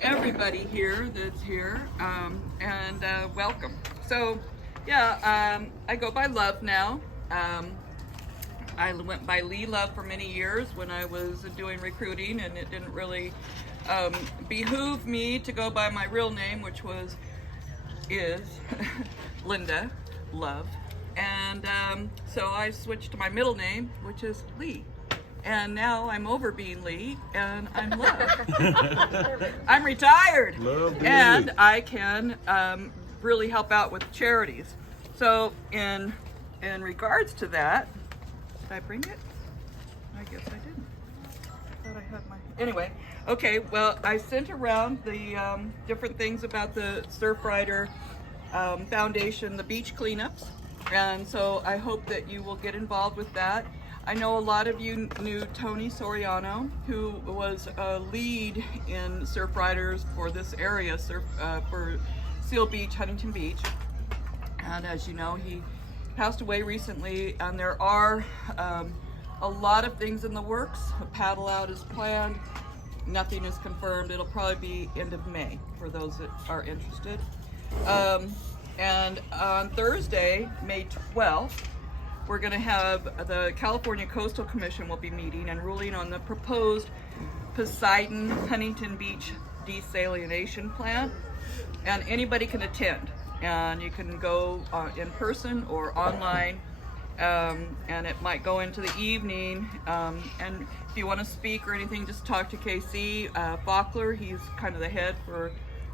everybody here that's here, and welcome. So, yeah, I go by Love now. I went by Lee Love for many years when I was doing recruiting, and it didn't really behoove me to go by my real name, which is Linda Love. And so I switched to my middle name, which is Lee. And now I'm over being Lee, and I'm Love. I'm retired, and I can really help out with charities. So in regards to that, did I bring it? I guess I didn't. I thought I had my... Anyway, okay, well, I sent around the different things about the Surfrider Foundation, the beach cleanups. And so I hope that you will get involved with that. I know a lot of you knew Tony Soriano, who was a lead in surf riders for this area, for Seal Beach, Huntington Beach. And as you know, he passed away recently, and there are a lot of things in the works. A paddle out is planned. Nothing is confirmed. It'll probably be end of May for those that are interested. And on Thursday, May 12th, we're going to have the California Coastal Commission will be meeting and ruling on the proposed Poseidon Huntington Beach Desalination plant. And anybody can attend. And you can go in person or online. And it might go into the evening. And if you want to speak or anything, just talk to KC Faulkner. He's kind of the head for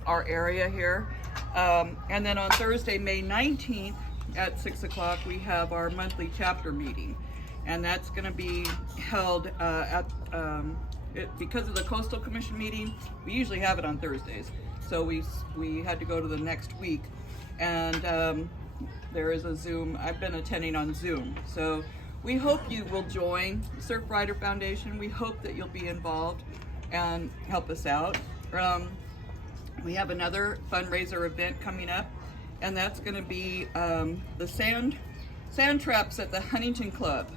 our area here. And then on Thursday, May 19th at 6 o'clock, we have our monthly chapter meeting. And that's going to be held because of the Coastal Commission meeting, we usually have it on Thursdays. So we had to go to the next week. And there is a Zoom. I've been attending on Zoom. So we hope you will join Surfrider Foundation. We hope that you'll be involved and help us out. We have another fundraiser event coming up, and that's going to be the sand traps at the Huntington Club,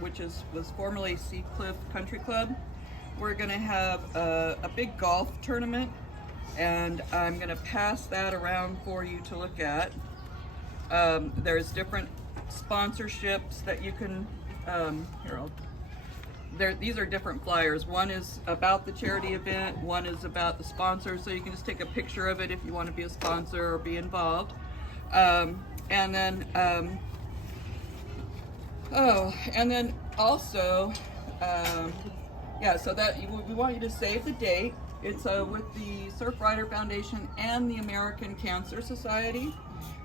which was formerly Sea Cliff Country Club. We're going to have a big golf tournament, and I'm going to pass that around for you to look at. There's different sponsorships that you can, these are different flyers. One is about the charity event, one is about the sponsor, so you can just take a picture of it if you want to be a sponsor or be involved. And then also, so that we want you to save the date. It's with the Surfrider Foundation and the American Cancer Society.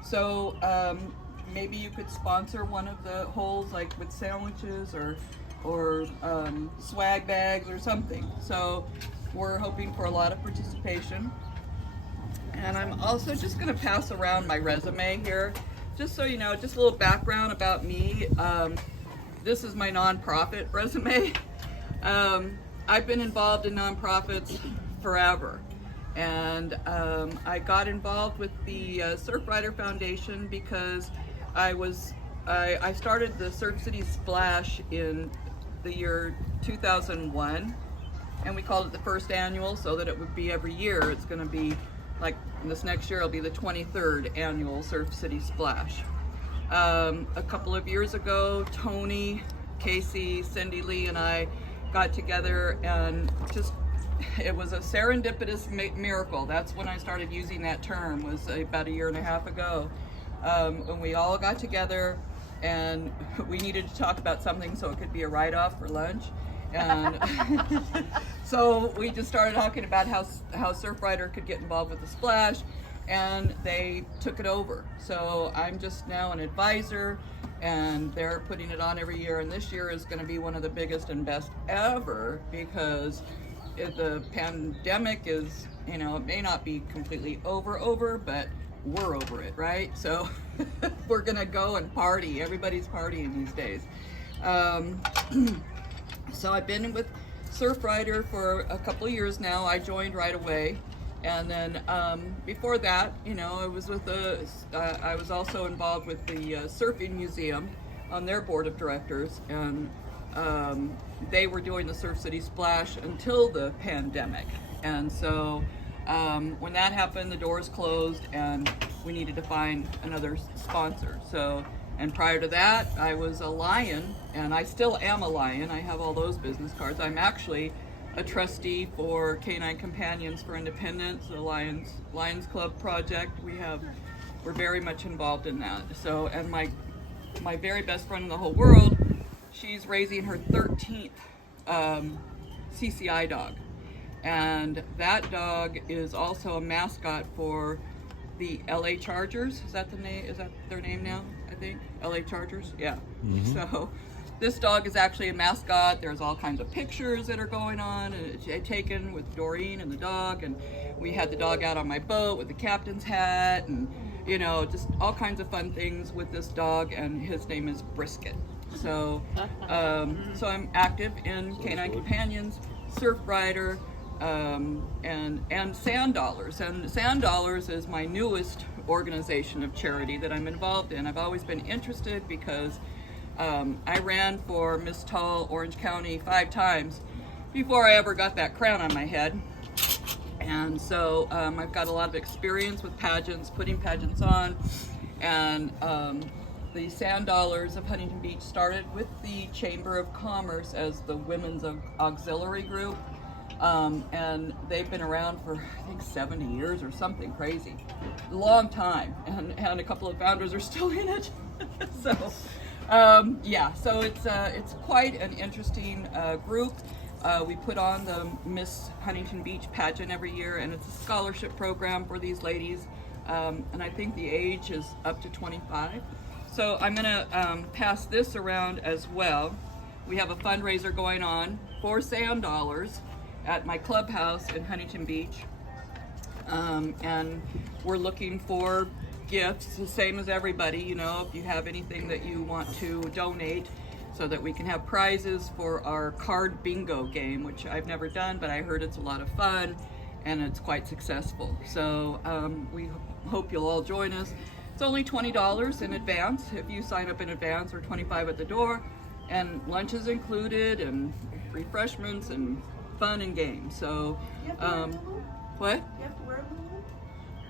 So maybe you could sponsor one of the holes, like with sandwiches or swag bags or something. So we're hoping for a lot of participation. And I'm also just going to pass around my resume here, just so you know, just a little background about me. This is my nonprofit resume. I've been involved in nonprofits forever. And I got involved with the Surfrider Foundation because I started the Surf City Splash in the year 2001, and we called it the first annual so that it would be every year. It's going to be like this next year, it'll be the 23rd annual Surf City Splash. A couple of years ago, Tony, Casey, Cindy Lee, and I got together, and it was a serendipitous miracle. That's when I started using that term, was about a year and a half ago, when we all got together and we needed to talk about something so it could be a write-off for lunch. And so we just started talking about how Surfrider could get involved with the Splash, and they took it over. So I'm just now an advisor, and they're putting it on every year, and this year is going to be one of the biggest and best ever because the pandemic is, it may not be completely over, but we're over it, right? So we're gonna go and party. Everybody's partying these days. So I've been with Surfrider for a couple of years now. I joined right away, and then before that, I was I was also involved with the Surfing Museum on their board of directors, and they were doing the Surf City Splash until the pandemic. And so When that happened, the doors closed and we needed to find another sponsor. So, and prior to that, I was a Lion, and I still am a Lion. I have all those business cards. I'm actually a trustee for Canine Companions for Independence, the Lions Club project. We're very much involved in that. So, and my very best friend in the whole world, she's raising her 13th CCI dog. And that dog is also a mascot for the LA Chargers. Is that the name? Is that their name now? I think LA Chargers. Yeah. Mm-hmm. So this dog is actually a mascot. There's all kinds of pictures that are going on and it's taken with Doreen and the dog. And we had the dog out on my boat with the captain's hat, and just all kinds of fun things with this dog. And his name is Brisket. So, so I'm active in Canine Companions, Surf Rider. And Sand Dollars. And Sand Dollars is my newest organization of charity that I'm involved in. I've always been interested because I ran for Miss Tall Orange County 5 times before I ever got that crown on my head. And so I've got a lot of experience with pageants, putting pageants on. And the Sand Dollars of Huntington Beach started with the Chamber of Commerce as the Women's Auxiliary Group. And they've been around for, I think, 70 years or something crazy. A long time. And a couple of founders are still in it. So, yeah, so it's quite an interesting group. We put on the Miss Huntington Beach pageant every year, and it's a scholarship program for these ladies. And I think the age is up to 25. So I'm going to pass this around as well. We have a fundraiser going on for Sand Dollars at my clubhouse in Huntington Beach, and we're looking for gifts, the same as everybody. If you have anything that you want to donate, so that we can have prizes for our card bingo game, which I've never done, but I heard it's a lot of fun and it's quite successful. So we hope you'll all join us. It's only $20 in advance if you sign up in advance, or $25 at the door, and lunch is included, and refreshments, and fun and games. So, what? You have to wear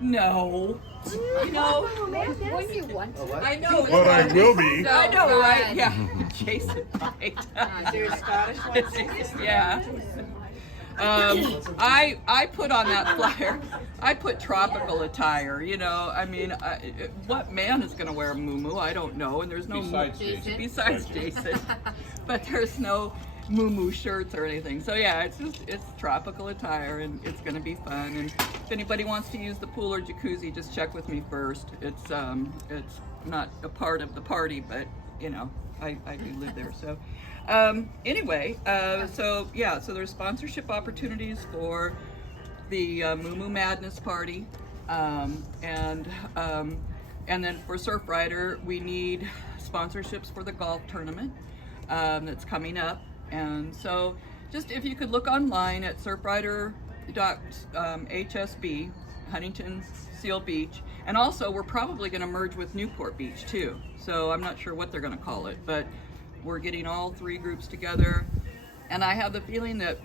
a No. When you want to. I know. But I will be. I know, right? Yeah. Jason, right? Is there a Scottish one? Yeah. I put on that flyer, I put tropical attire, what man is going to wear a muumuu? I don't know, and there's no besides Jason, but there's no muumuu shirts or anything. So yeah, it's tropical attire, and it's going to be fun. And if anybody wants to use the pool or jacuzzi, just check with me first. It's not a part of the party, but I do live there. So anyway, so there's sponsorship opportunities for the Muumuu Madness Party, and then for Surf Rider, we need sponsorships for the golf tournament that's coming up. And so just if you could look online at surfrider.hsb, Huntington Seal Beach, and also we're probably going to merge with Newport Beach too. So I'm not sure what they're going to call it, but we're getting all 3 groups together, and I have the feeling that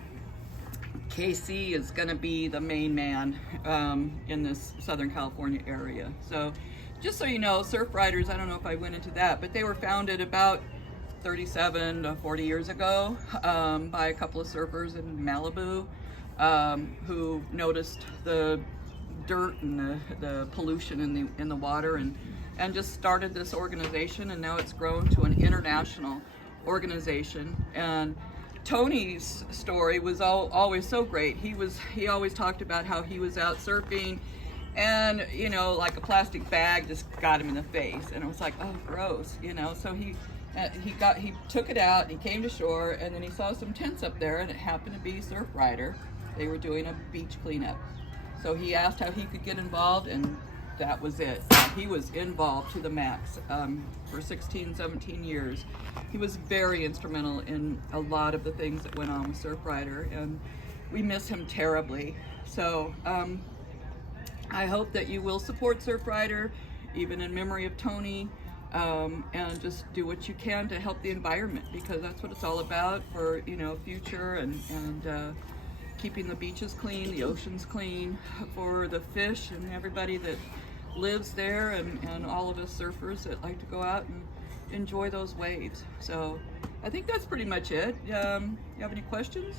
KC is going to be the main man in this Southern California area. So just so you know, Surf Riders, I don't know if I went into that, but they were founded about 37 to 40 years ago by a couple of surfers in Malibu who noticed the dirt and the pollution in the water, and just started this organization, and now it's grown to an international organization. And Tony's story was always so great. He always talked about how he was out surfing, and like a plastic bag just got him in the face, and it was like, oh, gross, so he took it out, and he came to shore, and then he saw some tents up there, and it happened to be Surf Rider. They were doing a beach cleanup. So he asked how he could get involved, and that was it. He was involved to the max for 16, 17 years. He was very instrumental in a lot of the things that went on with Surf Rider, and we miss him terribly. So I hope that you will support Surf Rider, even in memory of Tony, and just do what you can to help the environment, because that's what it's all about for, future, and keeping the beaches clean, the oceans clean, for the fish and everybody that lives there, and all of us surfers that like to go out and enjoy those waves. So I think that's pretty much it. You have any questions?